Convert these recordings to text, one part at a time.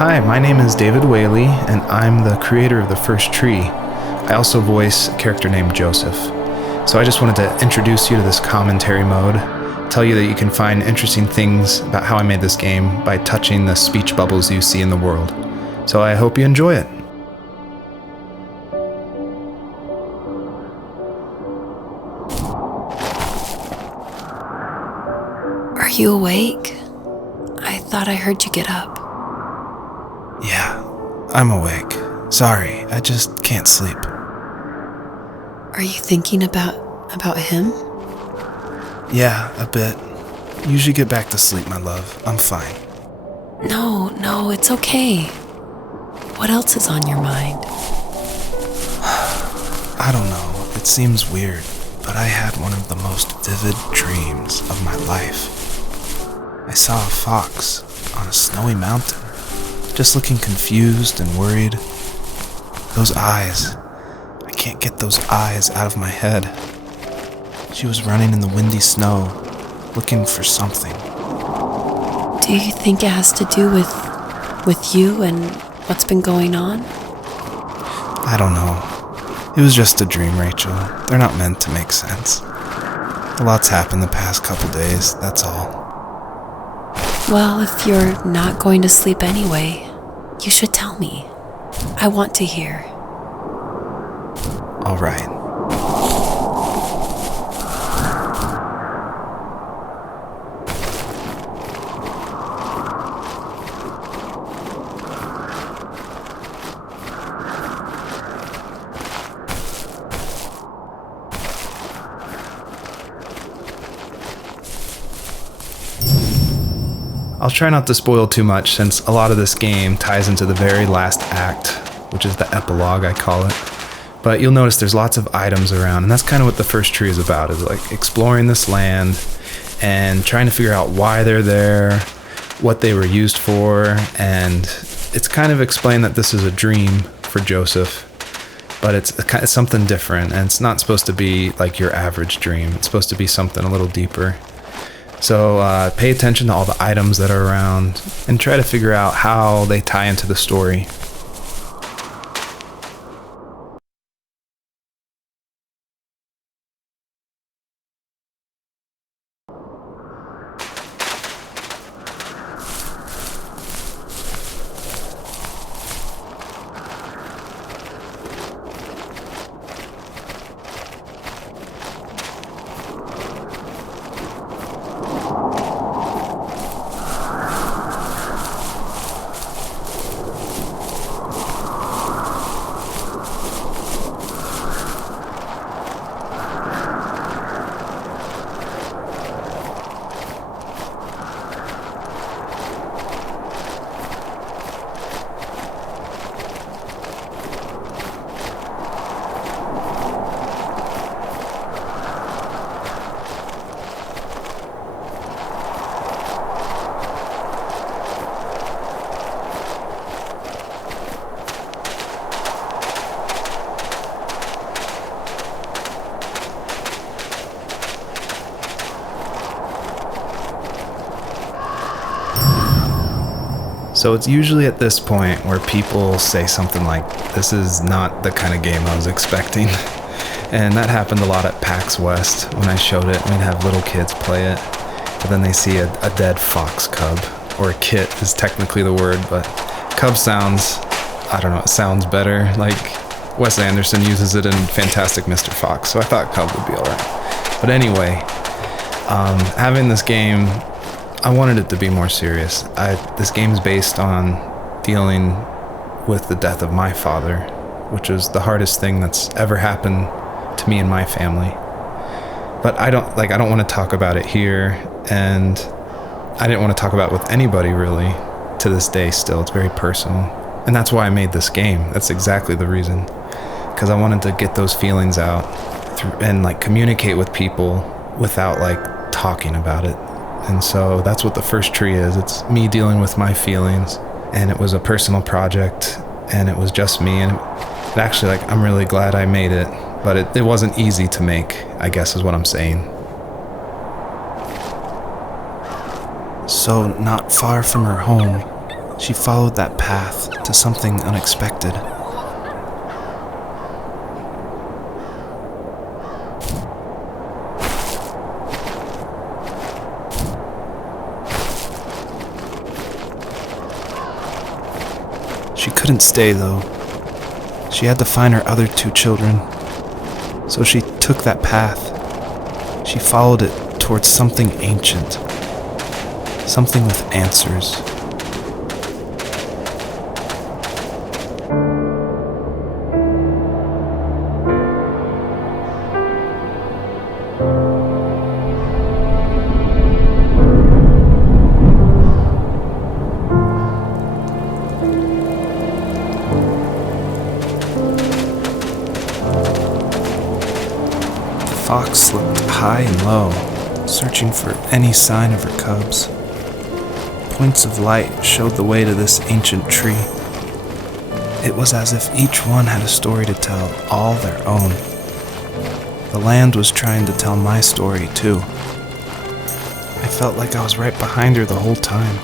Hi, my name is David Whaley, and I'm the creator of The First Tree. I also voice a character named Joseph. So I just wanted to introduce you to this commentary mode, tell you that you can find interesting things about how I made this game by touching the speech bubbles you see in the world. So I hope you enjoy it. Are you awake? I thought I heard you get up. Yeah, I'm awake. Sorry, I just can't sleep. Are you thinking about him? Yeah, a bit. Usually get back to sleep, my love. I'm fine. No, it's okay. What else is on your mind? I don't know. It seems weird, but I had one of the most vivid dreams of my life. I saw a fox on a snowy mountain, just looking confused and worried. Those eyes. I can't get those eyes out of my head. She was running in the windy snow, looking for something. Do you think it has to do with you and what's been going on? I don't know. It was just a dream, Rachel. They're not meant to make sense. A lot's happened the past couple days, that's all. Well, if you're not going to sleep anyway, you should tell me. I want to hear. All right. I'll try not to spoil too much since a lot of this game ties into the very last act, which is the epilogue, I call it. But you'll notice there's lots of items around, and that's kind of what The First Tree is about, is like exploring this land and trying to figure out why they're there, what they were used for, and it's kind of explained that this is a dream for Joseph, but it's something different, and it's not supposed to be like your average dream. It's supposed to be something a little deeper. So pay attention to all the items that are around and try to figure out how they tie into the story. So it's usually at this point where people say something like, this is not the kind of game I was expecting. And that happened a lot at PAX West when I showed it. We'd have little kids play it, but then they see a dead fox cub, or a kit is technically the word, but cub sounds, I don't know, it sounds better. Like Wes Anderson uses it in Fantastic Mr. Fox, so I thought cub would be alright. But anyway, having this game, I wanted it to be more serious. This game's based on dealing with the death of my father, which was the hardest thing that's ever happened to me and my family. But I don't want to talk about it here, and I didn't want to talk about it with anybody really to this day still. It's very personal. And that's why I made this game. That's exactly the reason. Because I wanted to get those feelings out and like communicate with people without like talking about it. And so that's what The First Tree is. It's me dealing with my feelings, and it was a personal project, and it was just me, and it actually, like, I'm really glad I made it, but it wasn't easy to make, I guess is what I'm saying. So, not far from her home, She followed that path to something unexpected. She couldn't stay, though. She had to find her other 2 children. So she took that path. She followed it towards something ancient. Something with answers. Fox looked high and low, searching for any sign of her cubs. Points of light showed the way to this ancient tree. It was as if each one had a story to tell, all their own. The land was trying to tell my story, too. I felt like I was right behind her the whole time.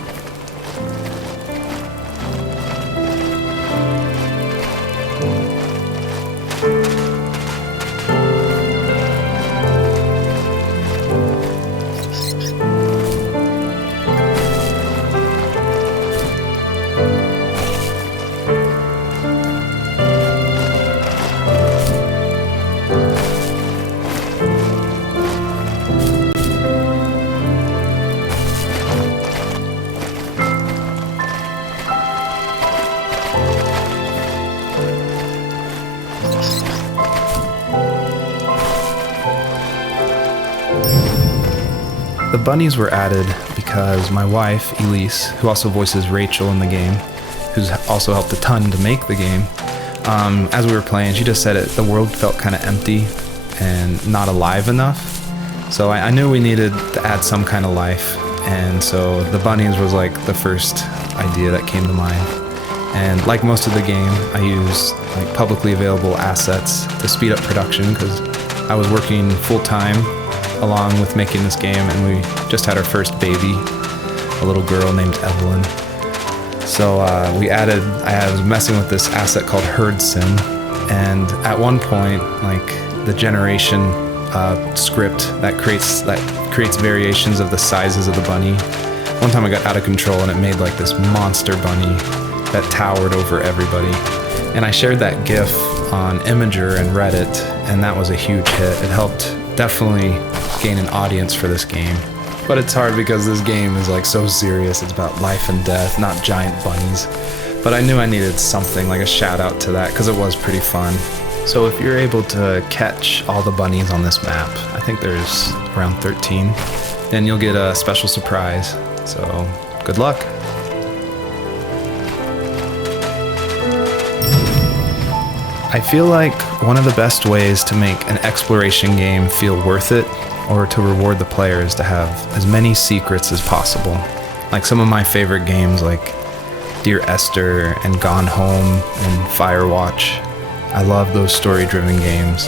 The bunnies were added because my wife, Elise, who also voices Rachel in the game, who's also helped a ton to make the game, as we were playing, she just said the world felt kind of empty and not alive enough. So I knew we needed to add some kind of life, and so the bunnies was like the first idea that came to mind. And like most of the game, I used like publicly available assets to speed up production because I was working full-time along with making this game, and we just had our first baby, a little girl named Evelyn. So I was messing with this asset called HerdSim, and at one point, like the generation script that creates variations of the sizes of the bunny. One time I got out of control and it made like this monster bunny that towered over everybody. And I shared that GIF on Imager and Reddit, and that was a huge hit. It helped definitely gain an audience for this game. But it's hard because this game is like so serious. It's about life and death, not giant bunnies. But I knew I needed something, like a shout out to that, because it was pretty fun. So if you're able to catch all the bunnies on this map, I think there's around 13, then you'll get a special surprise. So good luck. I feel like one of the best ways to make an exploration game feel worth it, or to reward the player, is to have as many secrets as possible. Like some of my favorite games like Dear Esther and Gone Home and Firewatch. I love those story-driven games.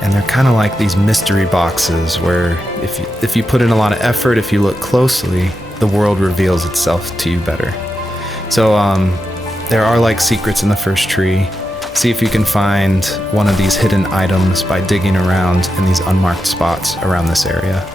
And they're kind of like these mystery boxes where if you put in a lot of effort, if you look closely, the world reveals itself to you better. So there are like secrets in the first tree. See if you can find one of these hidden items by digging around in these unmarked spots around this area.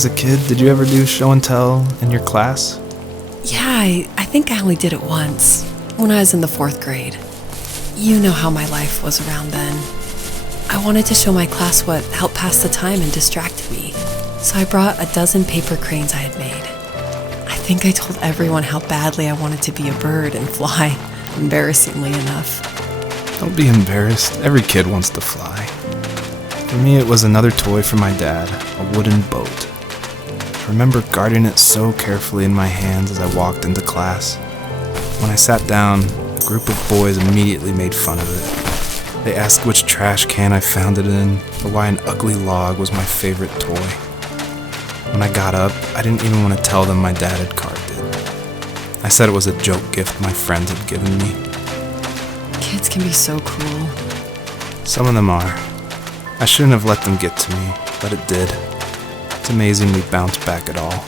As a kid, did you ever do show and tell in your class? Yeah, I think I only did it once, when I was in the 4th grade. You know how my life was around then. I wanted to show my class what helped pass the time and distracted me, so I brought a dozen paper cranes I had made. I think I told everyone how badly I wanted to be a bird and fly, embarrassingly enough. Don't be embarrassed. Every kid wants to fly. For me, it was another toy from my dad, a wooden boat. I remember guarding it so carefully in my hands as I walked into class. When I sat down, a group of boys immediately made fun of it. They asked which trash can I found it in, or why an ugly log was my favorite toy. When I got up, I didn't even want to tell them my dad had carved it. I said it was a joke gift my friends had given me. Kids can be so cruel. Some of them are. I shouldn't have let them get to me, but it did. It's amazing we bounced back at all.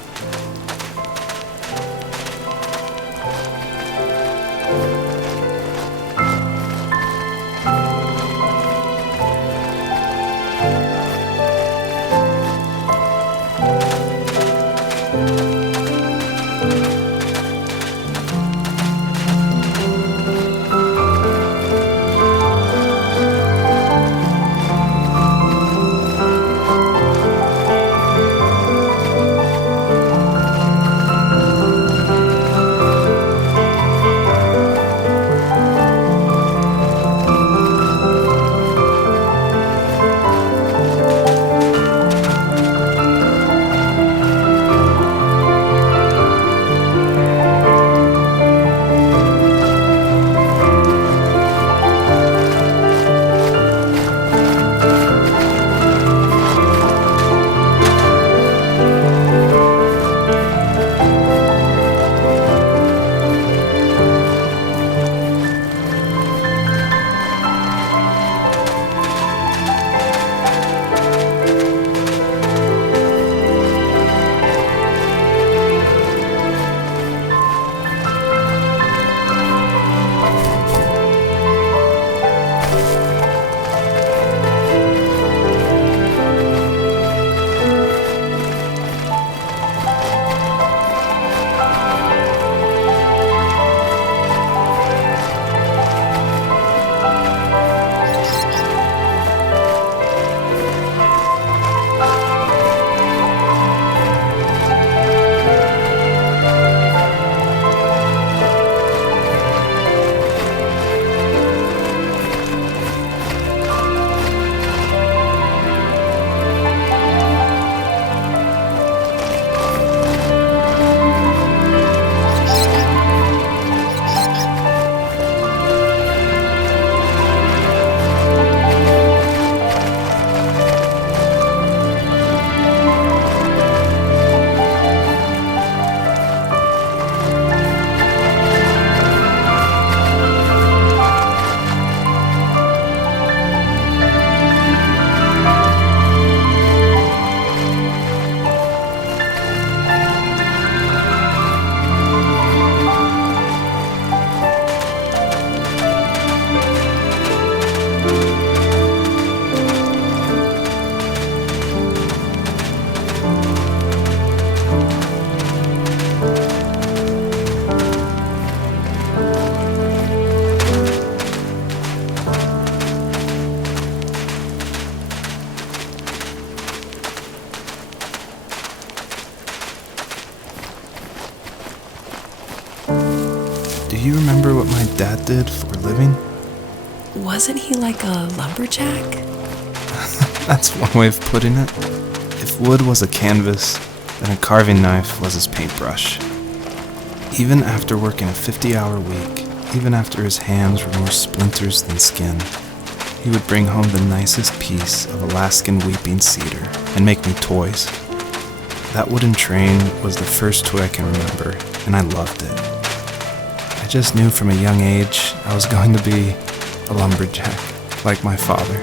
Do you remember what my dad did for a living? Wasn't he like a lumberjack? That's one way of putting it. If wood was a canvas, then a carving knife was his paintbrush. Even after working a 50-hour week, even after his hands were more splinters than skin, he would bring home the nicest piece of Alaskan weeping cedar and make me toys. That wooden train was the first toy I can remember, and I loved it. I just knew from a young age I was going to be a lumberjack, like my father.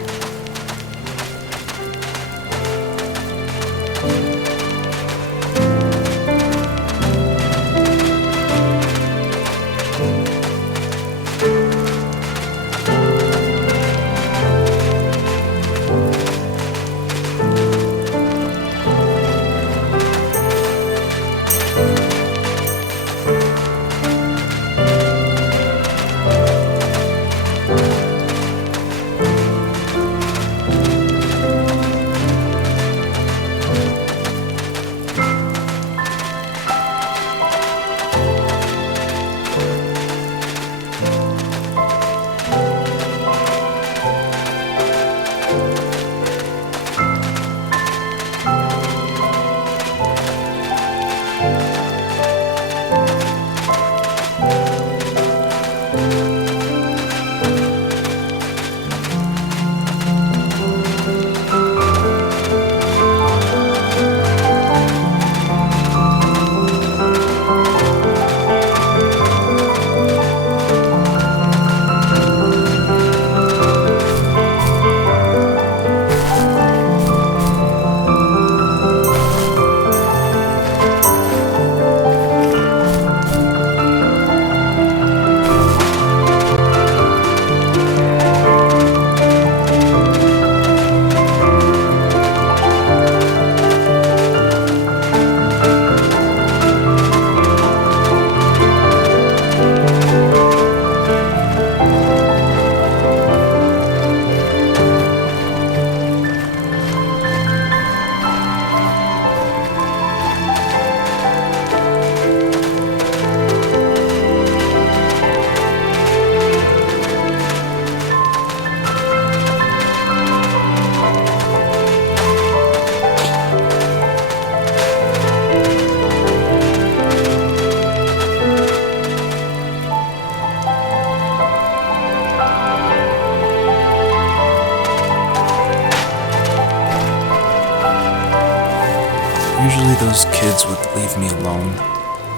Usually those kids would leave me alone,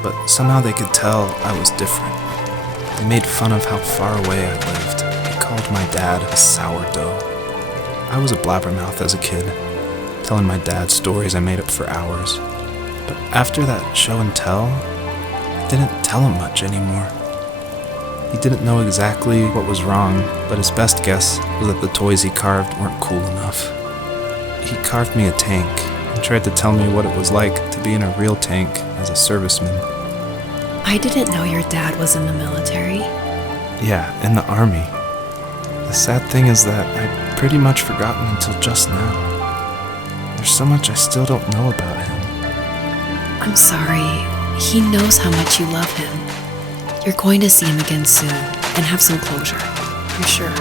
but somehow they could tell I was different. They made fun of how far away I lived. They called my dad a sourdough. I was a blabbermouth as a kid, telling my dad stories I made up for hours. But after that show and tell, I didn't tell him much anymore. He didn't know exactly what was wrong, but his best guess was that the toys he carved weren't cool enough. He carved me a tank and tried to tell me what it was like to be in a real tank as a serviceman. I didn't know your dad was in the military. Yeah, in the army. The sad thing is that I'd pretty much forgotten until just now. There's so much I still don't know about him. I'm sorry. He knows how much you love him. You're going to see him again soon and have some closure, I'm sure.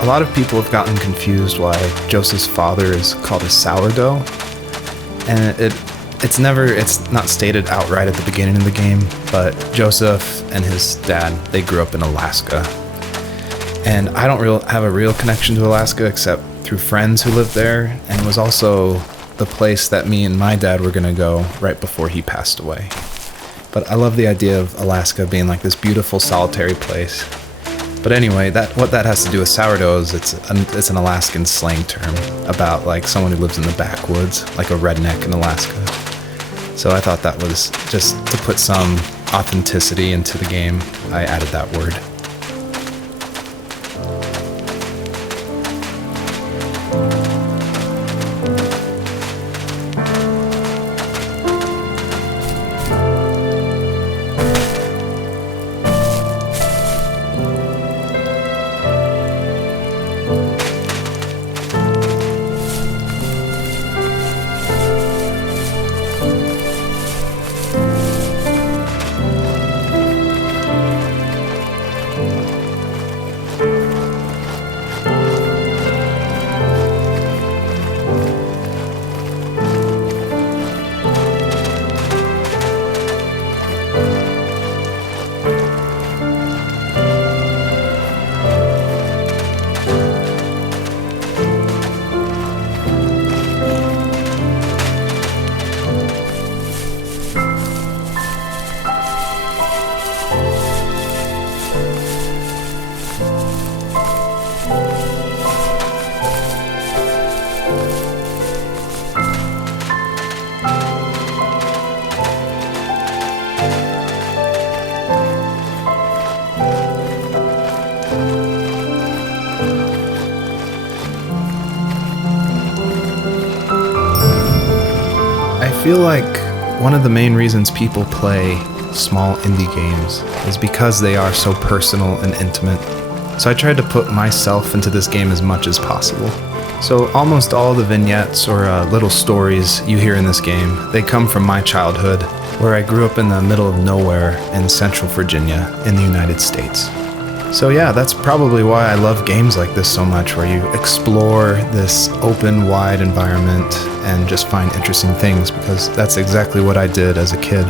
A lot of people have gotten confused why Joseph's father is called a sourdough, and it's not stated outright at the beginning of the game, but Joseph and his dad, they grew up in Alaska. And I don't have a real connection to Alaska except through friends who lived there, and it was also the place that me and my dad were going to go right before he passed away. But I love the idea of Alaska being like this beautiful solitary place. But anyway, what that has to do with sourdough is it's an Alaskan slang term about like someone who lives in the backwoods, like a redneck in Alaska. So I thought that was just to put some authenticity into the game, I added that word. I feel like one of the main reasons people play small indie games is because they are so personal and intimate. So I tried to put myself into this game as much as possible. So almost all the vignettes or little stories you hear in this game, they come from my childhood, where I grew up in the middle of nowhere in Central Virginia in the United States. So yeah, that's probably why I love games like this so much, where you explore this open, wide environment and just find interesting things, because that's exactly what I did as a kid.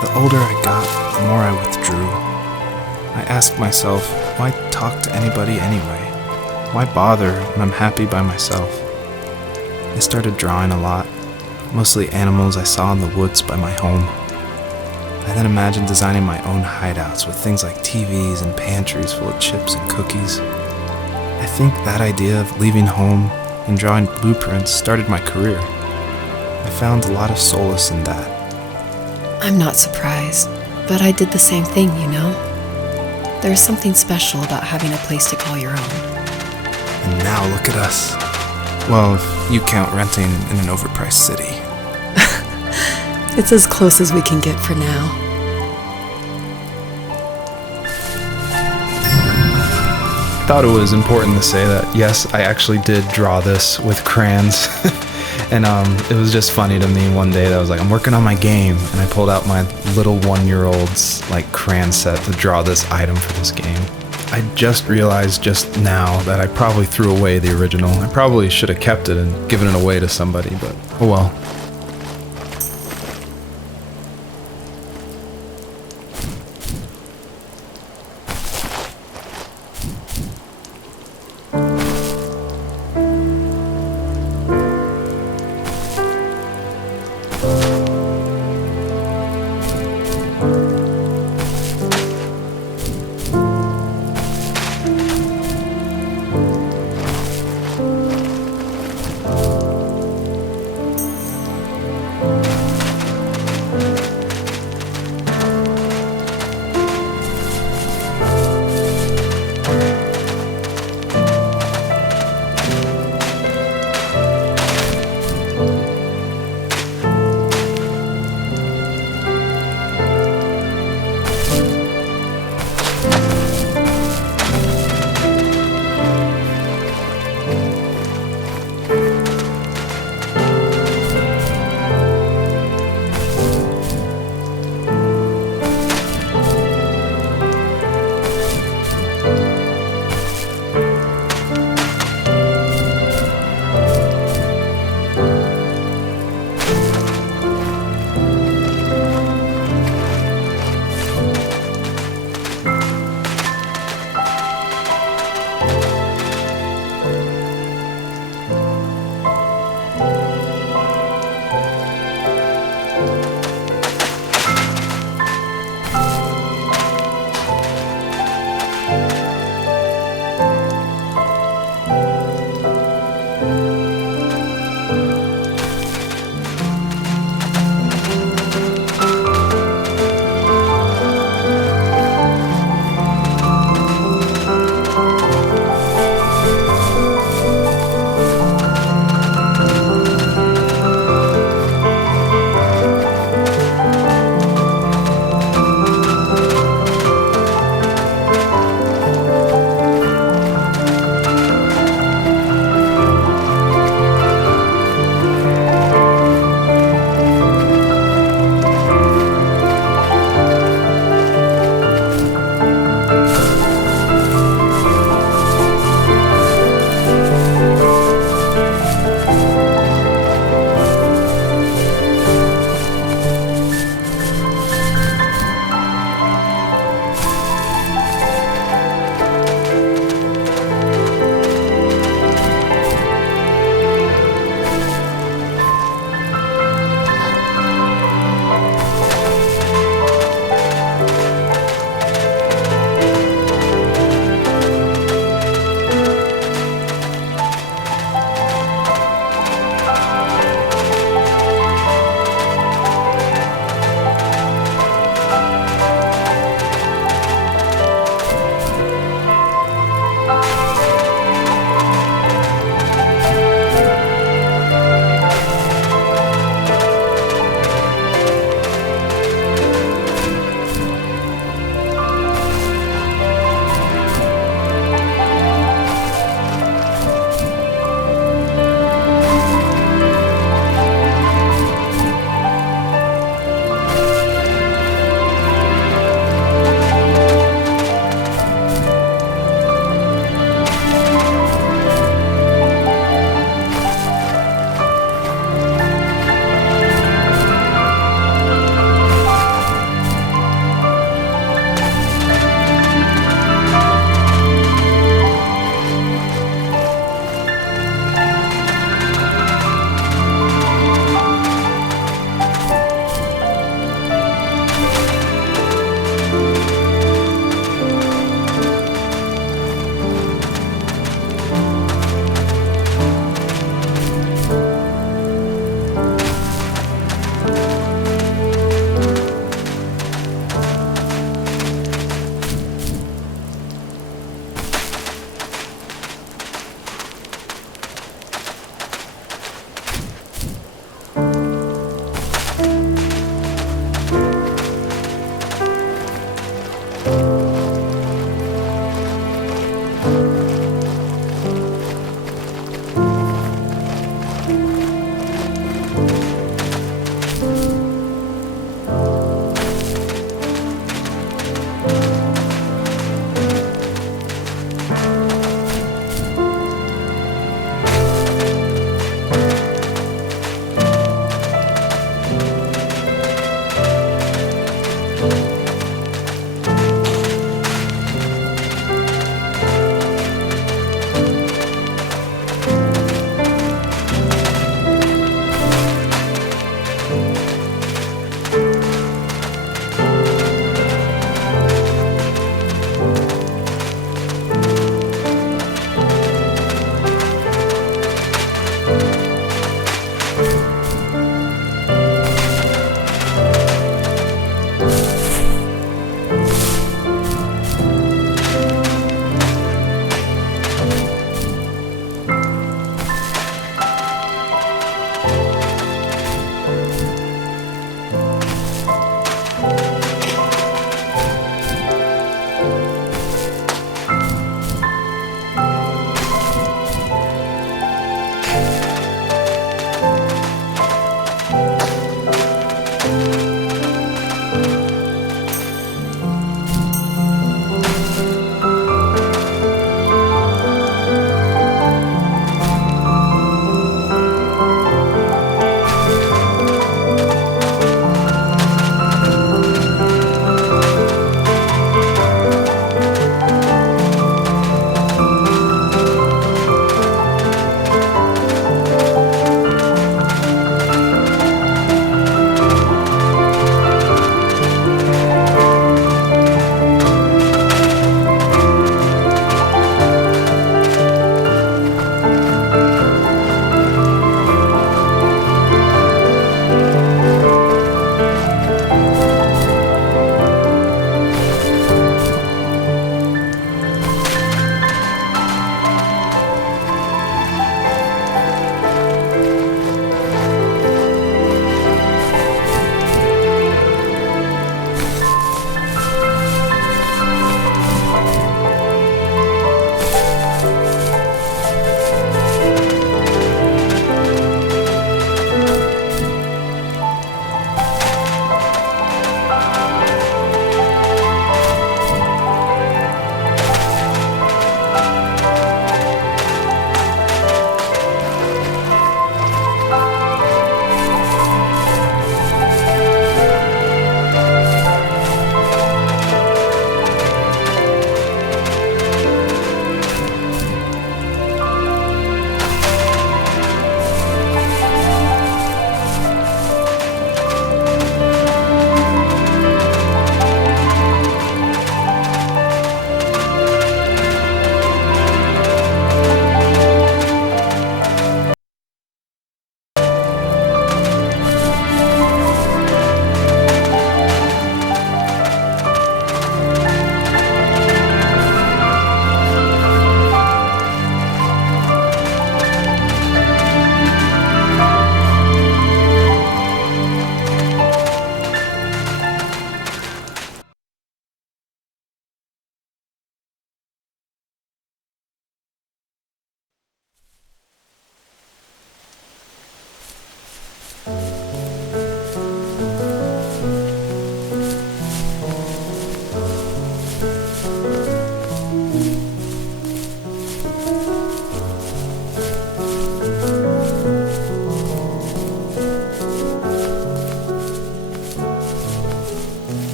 The older I got, the more I withdrew. I asked myself, why talk to anybody anyway? Why bother when I'm happy by myself? I started drawing a lot, mostly animals I saw in the woods by my home. I then imagined designing my own hideouts with things like TVs and pantries full of chips and cookies. I think that idea of leaving home and drawing blueprints started my career. I found a lot of solace in that. I'm not surprised, but I did the same thing, you know? There's something special about having a place to call your own. And now look at us. Well, if you count renting in an overpriced city. It's as close as we can get for now. I thought it was important to say that, yes, I actually did draw this with crayons. And it was just funny to me one day that I was like, I'm working on my game, and I pulled out my little 1-year-old's like crayon set to draw this item for this game. I just realized just now that I probably threw away the original. I probably should have kept it and given it away to somebody, but oh well.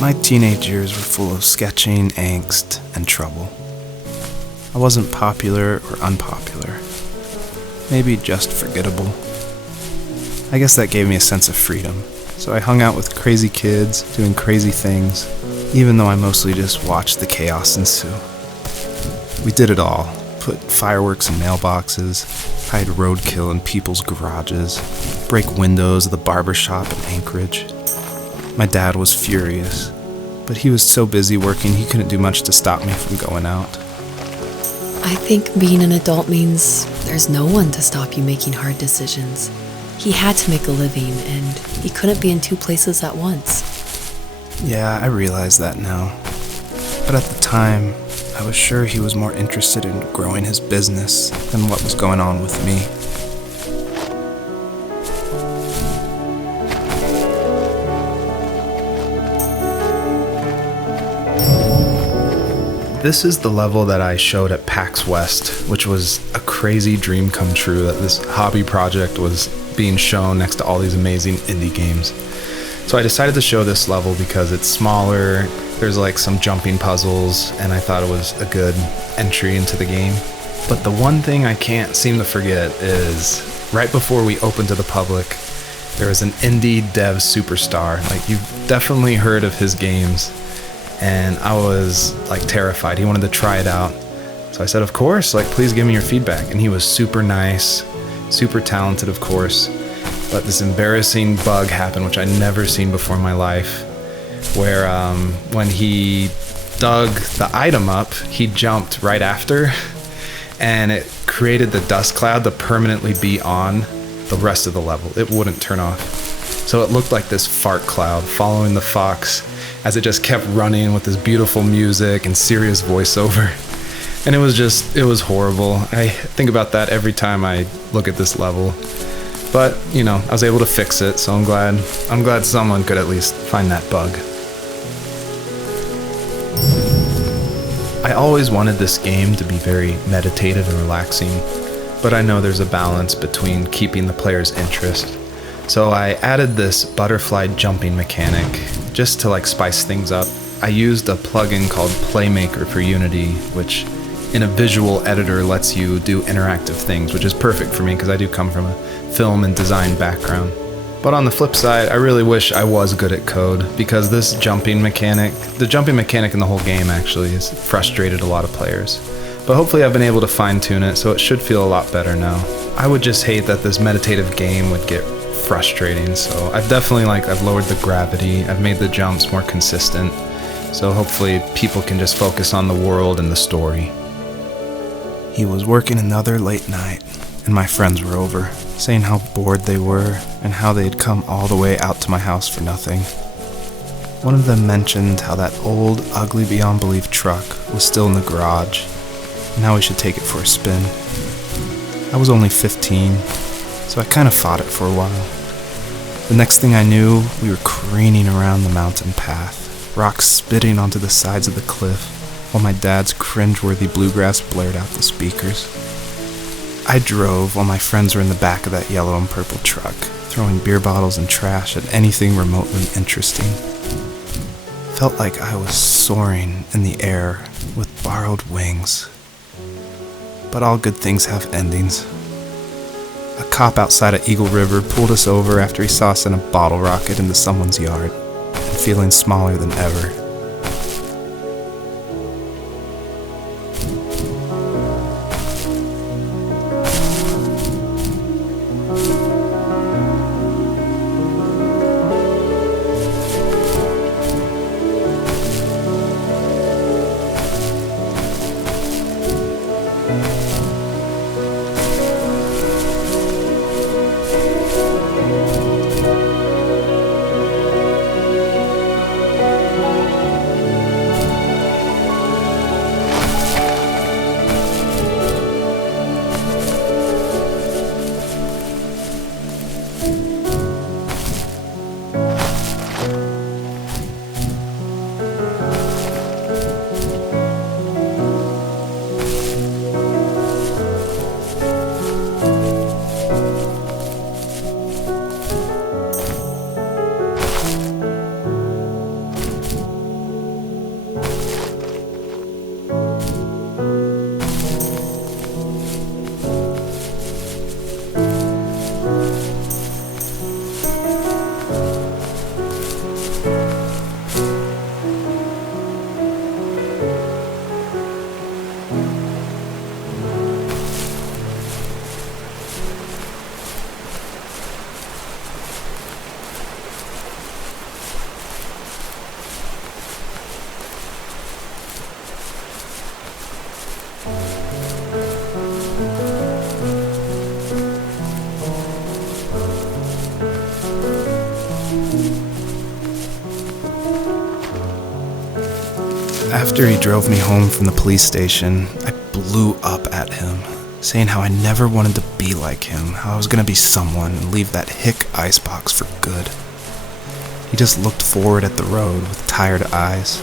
My teenage years were full of sketching, angst, and trouble. I wasn't popular or unpopular. Maybe just forgettable. I guess that gave me a sense of freedom. So I hung out with crazy kids, doing crazy things, even though I mostly just watched the chaos ensue. We did it all. Put fireworks in mailboxes, hide roadkill in people's garages, break windows of the barber shop in Anchorage. My dad was furious, but he was so busy working he couldn't do much to stop me from going out. I think being an adult means there's no one to stop you making hard decisions. He had to make a living, and he couldn't be in two places at once. Yeah, I realize that now. But at the time, I was sure he was more interested in growing his business than what was going on with me. This is the level that I showed at PAX West, which was a crazy dream come true that this hobby project was being shown next to all these amazing indie games. So I decided to show this level because it's smaller, there's like some jumping puzzles, and I thought it was a good entry into the game. But the one thing I can't seem to forget is right before we opened to the public, there was an indie dev superstar. Like, you've definitely heard of his games. And I was like terrified. He wanted to try it out. So I said, of course, like, please give me your feedback. And he was super nice, super talented, of course. But this embarrassing bug happened, which I'd never seen before in my life, where when he dug the item up, he jumped right after, and it created the dust cloud to permanently be on the rest of the level. It wouldn't turn off. So it looked like this fart cloud following the fox as it just kept running with this beautiful music and serious voiceover. And it was horrible. I think about that every time I look at this level. But, you know, I was able to fix it, so I'm glad someone could at least find that bug. I always wanted this game to be very meditative and relaxing, but I know there's a balance between keeping the player's interest. So I added this butterfly jumping mechanic just to like spice things up. I used a plugin called Playmaker for Unity, which in a visual editor lets you do interactive things, which is perfect for me because I do come from a film and design background. But on the flip side, I really wish I was good at code, because this the jumping mechanic in the whole game actually has frustrated a lot of players. But hopefully I've been able to fine tune it, so it should feel a lot better now. I would just hate that this meditative game would get frustrating, so I've lowered the gravity, I've made the jumps more consistent, so hopefully people can just focus on the world and the story. He was working another late night, and my friends were over, saying how bored they were and how they had come all the way out to my house for nothing. One of them mentioned how that old, ugly beyond belief truck was still in the garage, and how we should take it for a spin. I was only 15, so I kind of fought it for a while. The next thing I knew, we were careening around the mountain path, rocks spitting onto the sides of the cliff, while my dad's cringeworthy bluegrass blared out the speakers. I drove while my friends were in the back of that yellow and purple truck, throwing beer bottles and trash at anything remotely interesting. Felt like I was soaring in the air with borrowed wings. But all good things have endings. A cop outside of Eagle River pulled us over after he saw us in a bottle rocket into someone's yard, and feeling smaller than ever. After he drove me home from the police station, I blew up at him, saying how I never wanted to be like him, how I was gonna be someone and leave that hick icebox for good. He just looked forward at the road with tired eyes.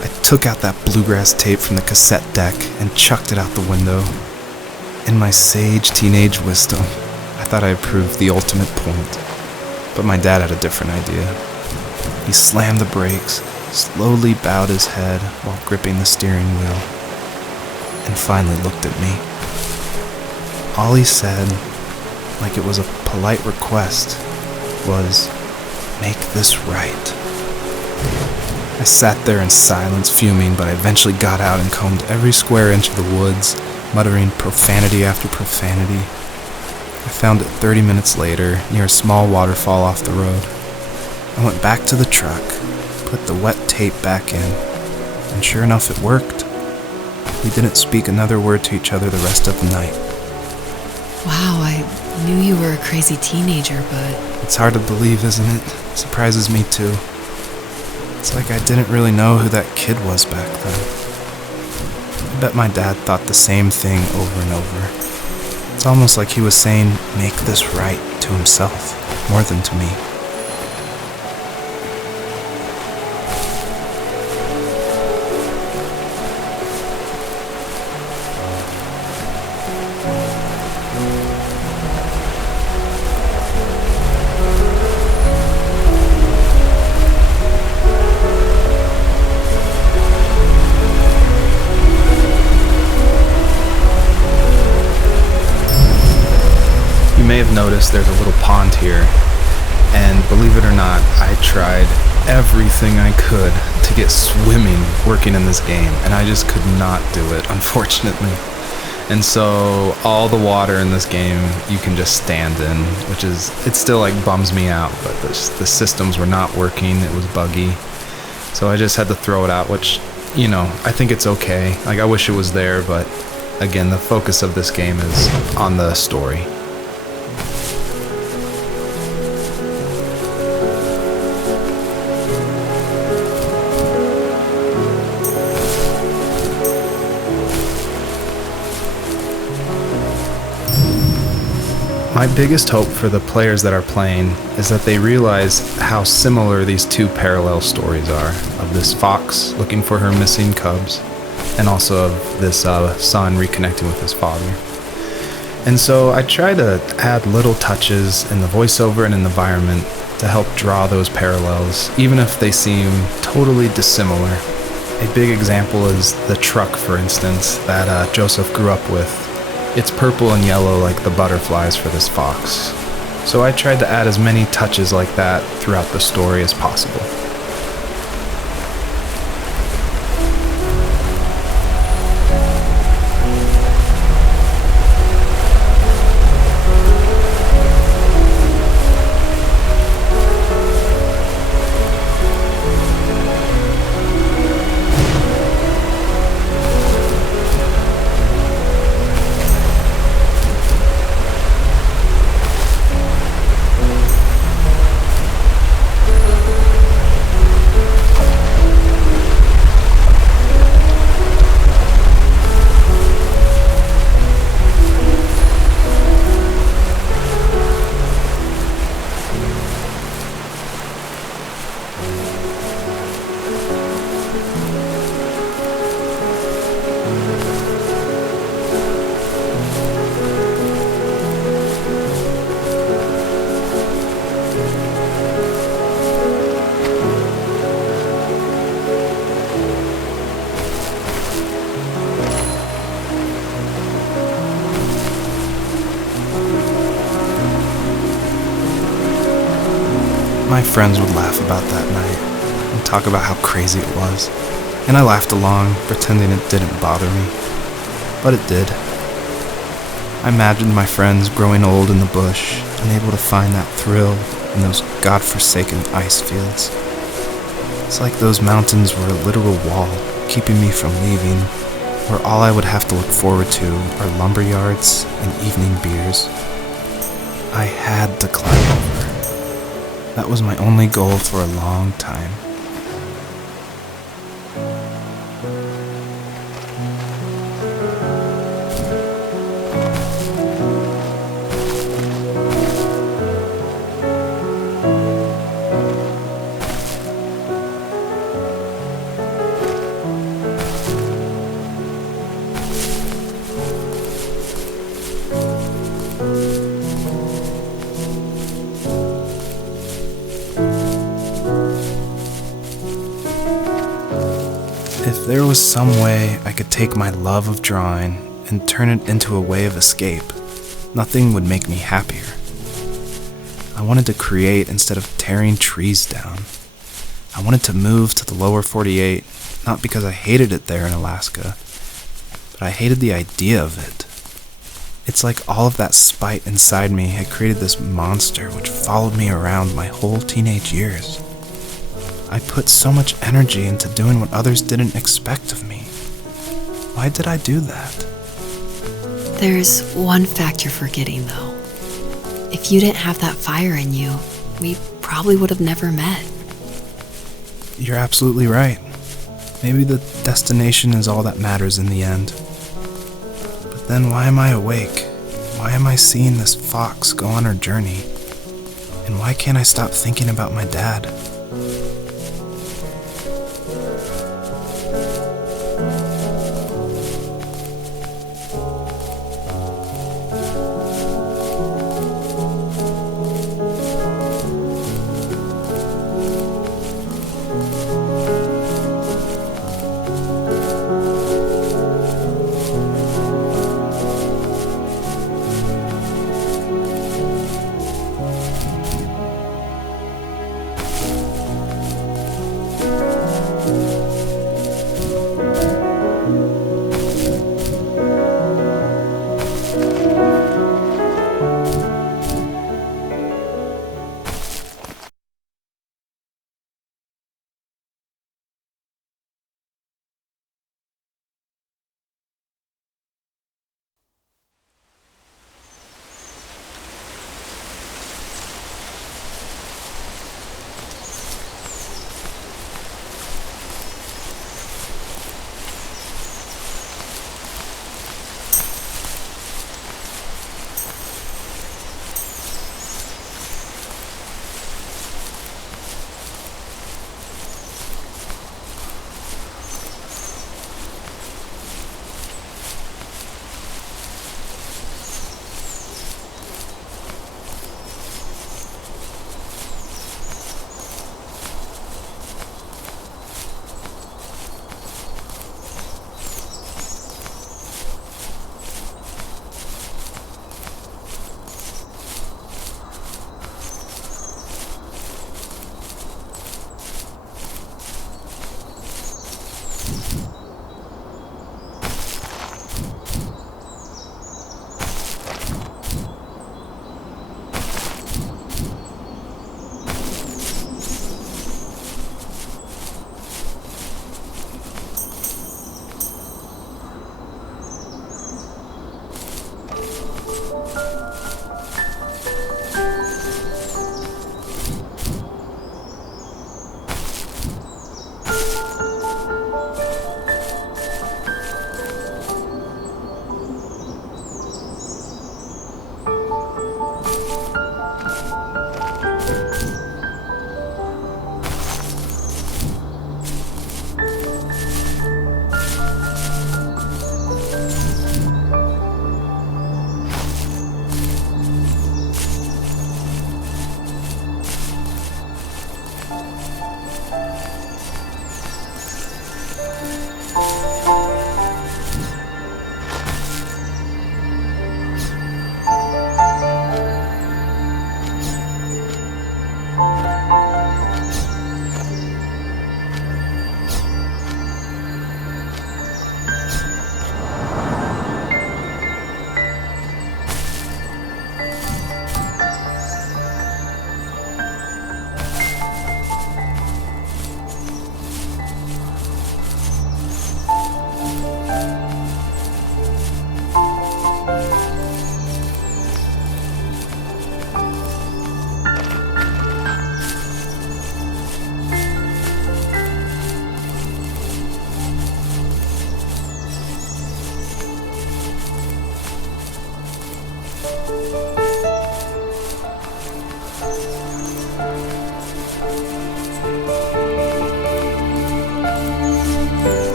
I took out that bluegrass tape from the cassette deck and chucked it out the window. In my sage teenage wisdom, I thought I proved the ultimate point, but my dad had a different idea. He slammed the brakes, slowly bowed his head while gripping the steering wheel, and finally looked at me. All he said, like it was a polite request, was, "Make this right." I sat there in silence, fuming, but I eventually got out and combed every square inch of the woods, muttering profanity after profanity. I found it 30 minutes later, near a small waterfall off the road. I went back to the truck, put the wet tape back in, and sure enough it worked. We didn't speak another word to each other the rest of the night. Wow, I knew you were a crazy teenager, but... It's hard to believe, isn't it? Surprises me too. It's like I didn't really know who that kid was back then. I bet my dad thought the same thing over and over. It's almost like he was saying, "Make this right," to himself, more than to me. You may have noticed there's a little pond here, and believe it or not, I tried everything I could to get swimming working in this game, and I just could not do it, unfortunately. And so all the water in this game you can just stand in, which is, it still like bums me out, but the systems were not working, it was buggy. So I just had to throw it out, which, you know, I think it's okay. Like, I wish it was there, but again, the focus of this game is on the story. My biggest hope for the players that are playing is that they realize how similar these two parallel stories are, of this fox looking for her missing cubs, and also of this son reconnecting with his father. And so I try to add little touches in the voiceover and in the environment to help draw those parallels, even if they seem totally dissimilar. A big example is the truck, for instance, that Joseph grew up with. It's purple and yellow like the butterflies for this fox. So I tried to add as many touches like that throughout the story as possible. My friends would laugh about that night and talk about how crazy it was, and I laughed along, pretending it didn't bother me. But it did. I imagined my friends growing old in the bush, unable to find that thrill in those godforsaken ice fields. It's like those mountains were a literal wall, keeping me from leaving, where all I would have to look forward to are lumber yards and evening beers. I had to climb over. That was my only goal for a long time. If there was some way I could take my love of drawing and turn it into a way of escape, nothing would make me happier. I wanted to create instead of tearing trees down. I wanted to move to the lower 48, not because I hated it there in Alaska, but I hated the idea of it. It's like all of that spite inside me had created this monster which followed me around my whole teenage years. I put so much energy into doing what others didn't expect of me. Why did I do that? There's one fact you're forgetting, though. If you didn't have that fire in you, we probably would have never met. You're absolutely right. Maybe the destination is all that matters in the end. But then why am I awake? Why am I seeing this fox go on her journey? And why can't I stop thinking about my dad?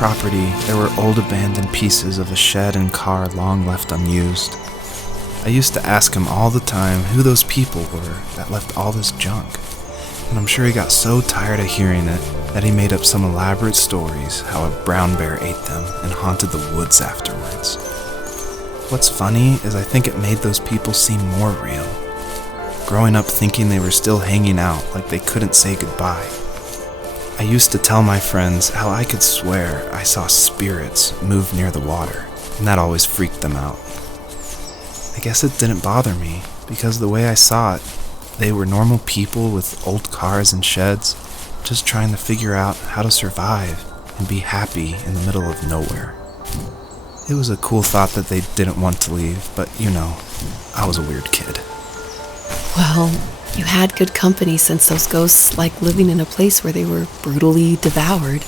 property, there were old abandoned pieces of a shed and car long left unused. I used to ask him all the time who those people were that left all this junk, and I'm sure he got so tired of hearing it that he made up some elaborate stories how a brown bear ate them and haunted the woods afterwards. What's funny is I think it made those people seem more real. Growing up thinking they were still hanging out like they couldn't say goodbye. I used to tell my friends how I could swear I saw spirits move near the water, and that always freaked them out. I guess it didn't bother me, because the way I saw it, they were normal people with old cars and sheds, just trying to figure out how to survive and be happy in the middle of nowhere. It was a cool thought that they didn't want to leave, but I was a weird kid. Well, you had good company since those ghosts like living in a place where they were brutally devoured.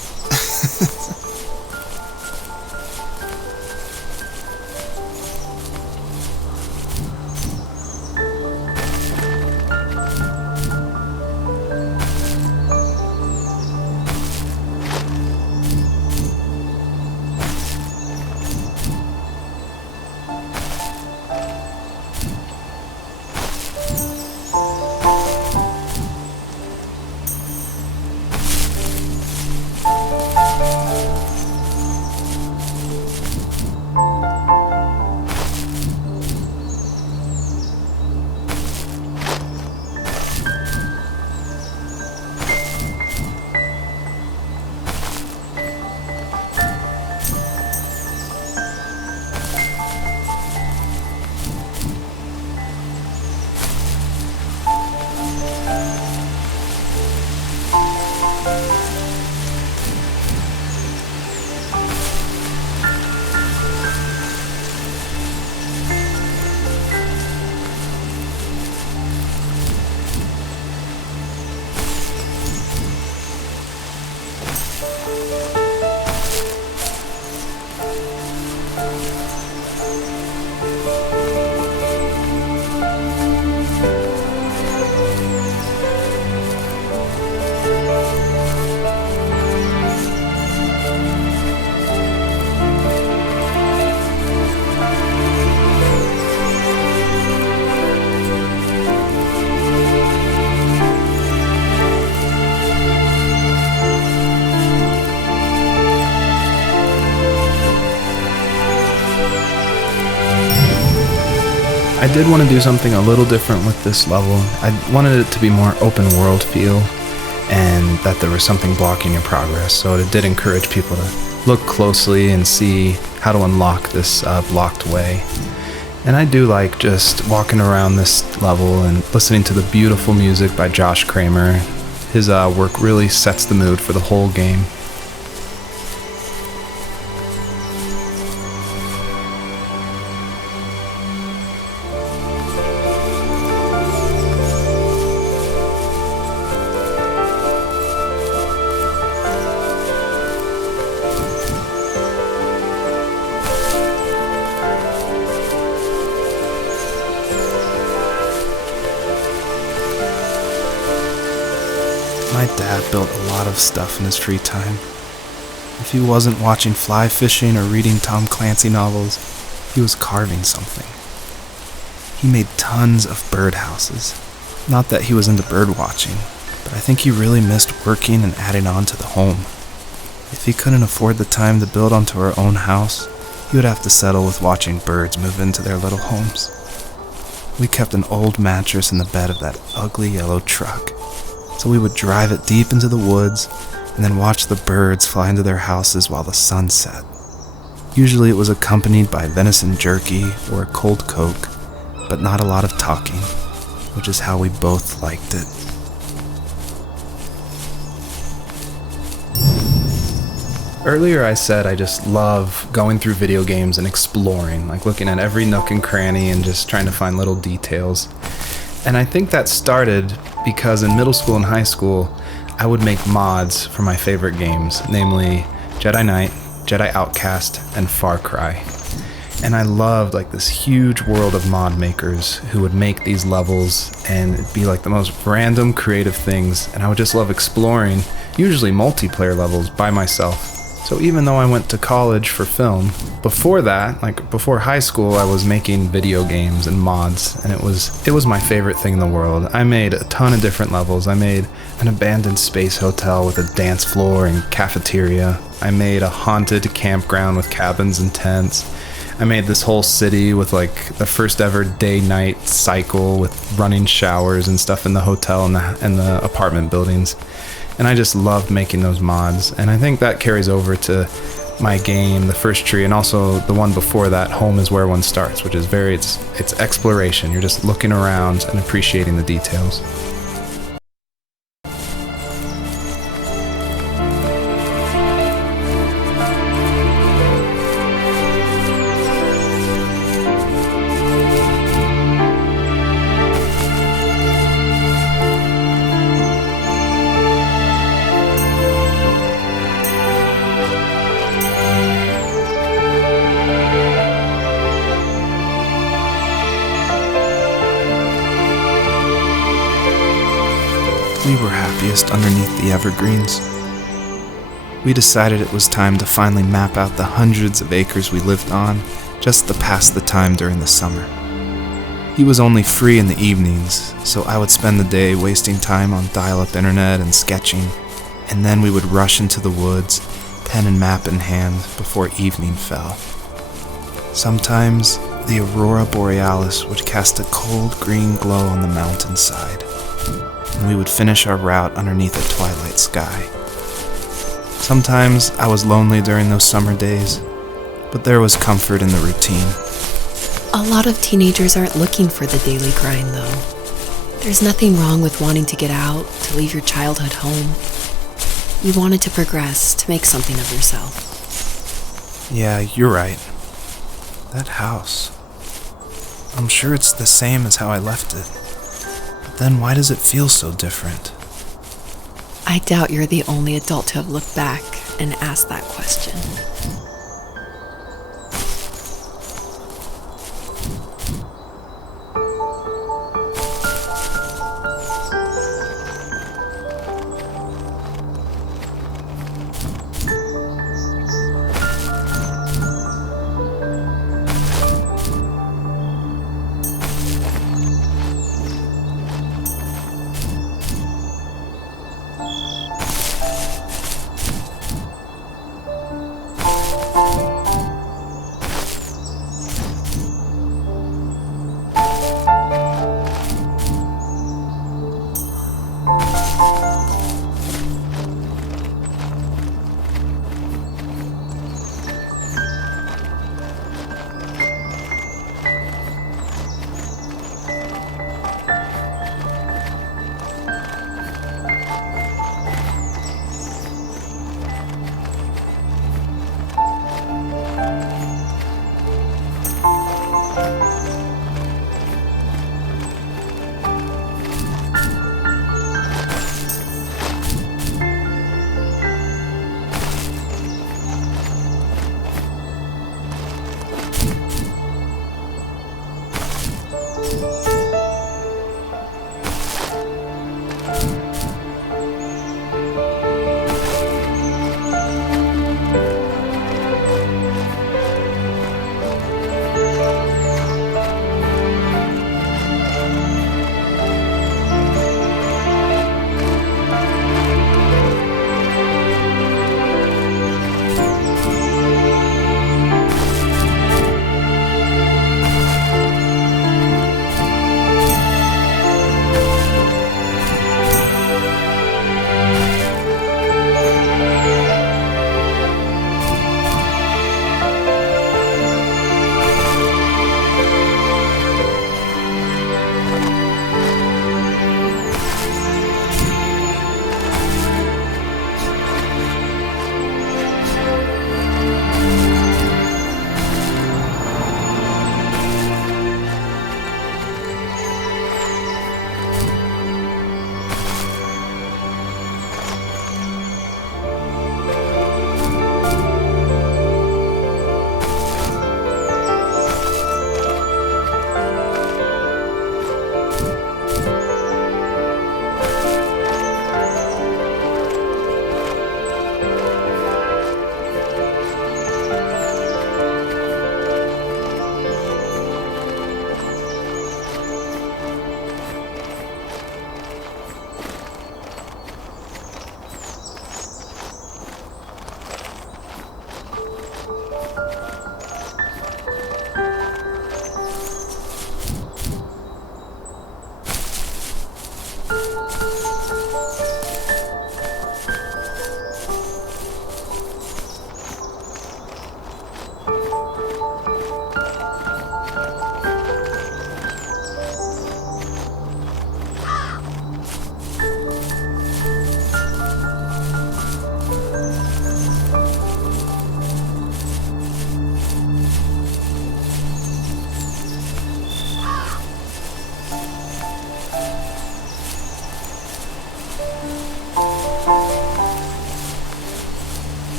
I did want to do something a little different with this level. I wanted it to be more open world feel, and that there was something blocking your progress, so it did encourage people to look closely and see how to unlock this blocked way. And I do like just walking around this level and listening to the beautiful music by Josh Kramer. His work really sets the mood for the whole game. My dad built a lot of stuff in his free time. If he wasn't watching fly fishing or reading Tom Clancy novels, he was carving something. He made tons of birdhouses. Not that he was into bird watching, but I think he really missed working and adding on to the home. If he couldn't afford the time to build onto our own house, he would have to settle with watching birds move into their little homes. We kept an old mattress in the bed of that ugly yellow truck, so we would drive it deep into the woods and then watch the birds fly into their houses while the sun set. Usually it was accompanied by venison jerky or a cold Coke, but not a lot of talking, which is how we both liked it. Earlier I said I just love going through video games and exploring, like looking at every nook and cranny and just trying to find little details. And I think that started because in middle school and high school, I would make mods for my favorite games, namely Jedi Knight, Jedi Outcast, and Far Cry. And I loved like this huge world of mod makers who would make these levels, and it'd be like the most random creative things, and I would just love exploring, usually multiplayer levels by myself. So even though I went to college for film, before that, like before high school, I was making video games and mods, and it was my favorite thing in the world. I made a ton of different levels. I made an abandoned space hotel with a dance floor and cafeteria. I made a haunted campground with cabins and tents. I made this whole city with like the first ever day-night cycle with running showers and stuff in the hotel and the apartment buildings. And I just loved making those mods. And I think that carries over to my game, The First Tree, and also the one before that, Home is Where One Starts, which is it's exploration. You're just looking around and appreciating the details. We were happiest underneath the evergreens. We decided it was time to finally map out the hundreds of acres we lived on just to pass the time during the summer. He was only free in the evenings, so I would spend the day wasting time on dial-up internet and sketching, and then we would rush into the woods, pen and map in hand, before evening fell. Sometimes, the aurora borealis would cast a cold green glow on the mountainside, and we would finish our route underneath a twilight sky. Sometimes I was lonely during those summer days, but there was comfort in the routine. A lot of teenagers aren't looking for the daily grind, though. There's nothing wrong with wanting to get out, to leave your childhood home. You wanted to progress, to make something of yourself. Yeah, you're right. That house. I'm sure it's the same as how I left it. But then why does it feel so different? I doubt you're the only adult to have looked back and asked that question.